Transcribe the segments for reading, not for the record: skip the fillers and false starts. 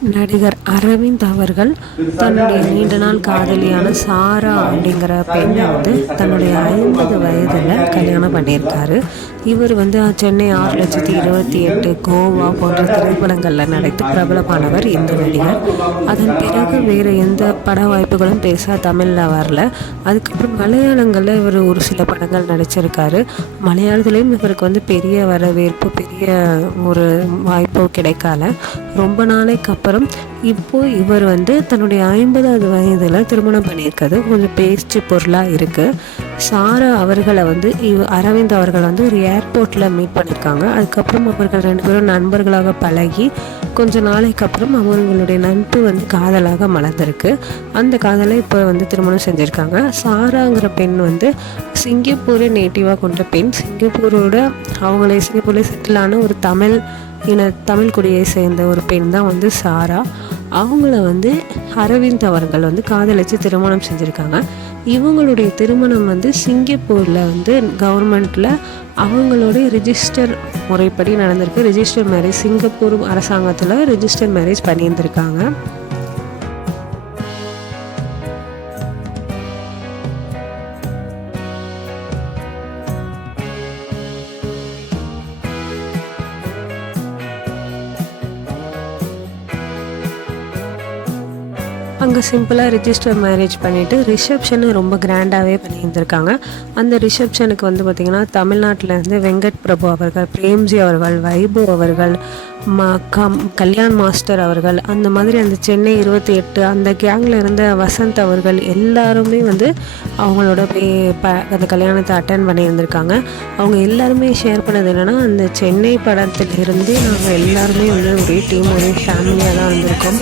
நடிகர் அரவிந்த் அவர்கள் தன்னுடைய நீண்ட நாள் காதலியான சாரா அப்படிங்கிற பெண்ணை தன்னுடைய 50 வயதில் கல்யாணம் பண்ணியிருக்காரு. இவர் சென்னை 6,28,000 கோவா போன்ற திரைப்படங்களில் நடித்து பிரபலமானவர் இந்த நடிகர். அதன் பிறகு வேறு எந்த பட வாய்ப்புகளும் பெருசாக தமிழில் வரல. அதுக்கப்புறம் மலையாளங்களில் இவர் ஒரு சில படங்கள் நடிச்சிருக்காரு. மலையாளத்துலேயும் இவருக்கு பெரிய வரவேற்பு, பெரிய ஒரு வாய்ப்பு கிடைக்கல. ரொம்ப நாளைக்கு அப்புறம் இப்போது இவர் தன்னுடைய 50வது வயதில் திருமணம் பண்ணியிருக்கிறது கொஞ்சம் பேச்சு பொருளாக இருக்குது. சாரா அவர்களை அரவிந்த் அவர்கள் ஒரு ஏர்போர்ட்டில் மீட் பண்ணியிருக்காங்க. அதுக்கப்புறம் அவர்கள் 2 பேரும் நண்பர்களாக பழகி கொஞ்ச நாளைக்கு அப்புறம் அவங்களுடைய நட்பு காதலாக மலர்ந்திருக்கு. அந்த காதலை இப்போ திருமணம் செஞ்சுருக்காங்க. சாராங்கிற பெண் சிங்கப்பூரை நேட்டிவாக கொண்ட பெண். சிங்கப்பூரில் செட்டிலான ஒரு தமிழ் குடியை சேர்ந்த ஒரு பெண் தான் சாரா. அவங்கள அரவிந்த் அவர்கள் காதலிச்சு திருமணம் செஞ்சுருக்காங்க. இவங்களுடைய திருமணம் சிங்கப்பூரில் கவர்மெண்ட்டில் அவங்களுடைய ரிஜிஸ்டர் முறைப்படி நடந்திருக்கு. ரிஜிஸ்டர் மேரேஜ், சிங்கப்பூர் அரசாங்கத்தில் ரிஜிஸ்டர் மேரேஜ் பண்ணியிருந்திருக்காங்க. அங்கே சிம்பிளாக ரிஜிஸ்டர் மேரேஜ் பண்ணிவிட்டு ரிசப்ஷனு ரொம்ப கிராண்டாகவே பண்ணியிருந்திருக்காங்க. அந்த ரிசப்ஷனுக்கு பார்த்திங்கன்னா தமிழ்நாட்டிலேருந்து வெங்கட் பிரபு அவர்கள், பிரேம்ஜி அவர்கள், வைபு அவர்கள், கல்யாண் மாஸ்டர் அவர்கள், அந்த மாதிரி அந்த சென்னை 28 அந்த கேங்கில் இருந்த வசந்த் அவர்கள் எல்லாருமே அவங்களோட அந்த கல்யாணத்தை அட்டன் பண்ணியிருந்திருக்காங்க. அவங்க எல்லாருமே ஷேர் பண்ணது என்னென்னா, அந்த சென்னை படத்திலிருந்து நாங்கள் எல்லாருமே ஒரே டீம், ஒரே ஃபேமிலியாக தான் இருந்திருக்கோம்.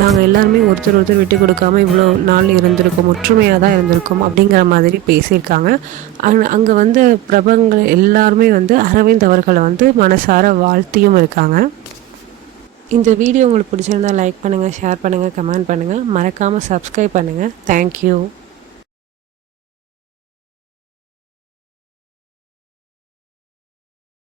நாங்கள் எல்லாருமே ஒருத்தர் விட்டு கொடுக்காமல் இவ்வளோ நாள் இருந்திருக்கோம், ஒற்றுமையாக தான் இருந்திருக்கோம் அப்படிங்கிற மாதிரி பேசியிருக்காங்க. அங்கே பிரபலங்கள் எல்லாருமே அரவிந்த் அவர்களை மனசார வாழ்த்தியும் இருக்காங்க. இந்த வீடியோ உங்களுக்கு பிடிச்சிருந்தால் லைக் பண்ணுங்கள், ஷேர் பண்ணுங்கள், கமெண்ட் பண்ணுங்கள், மறக்காமல் சப்ஸ்கிரைப் பண்ணுங்கள். தேங்க்யூ.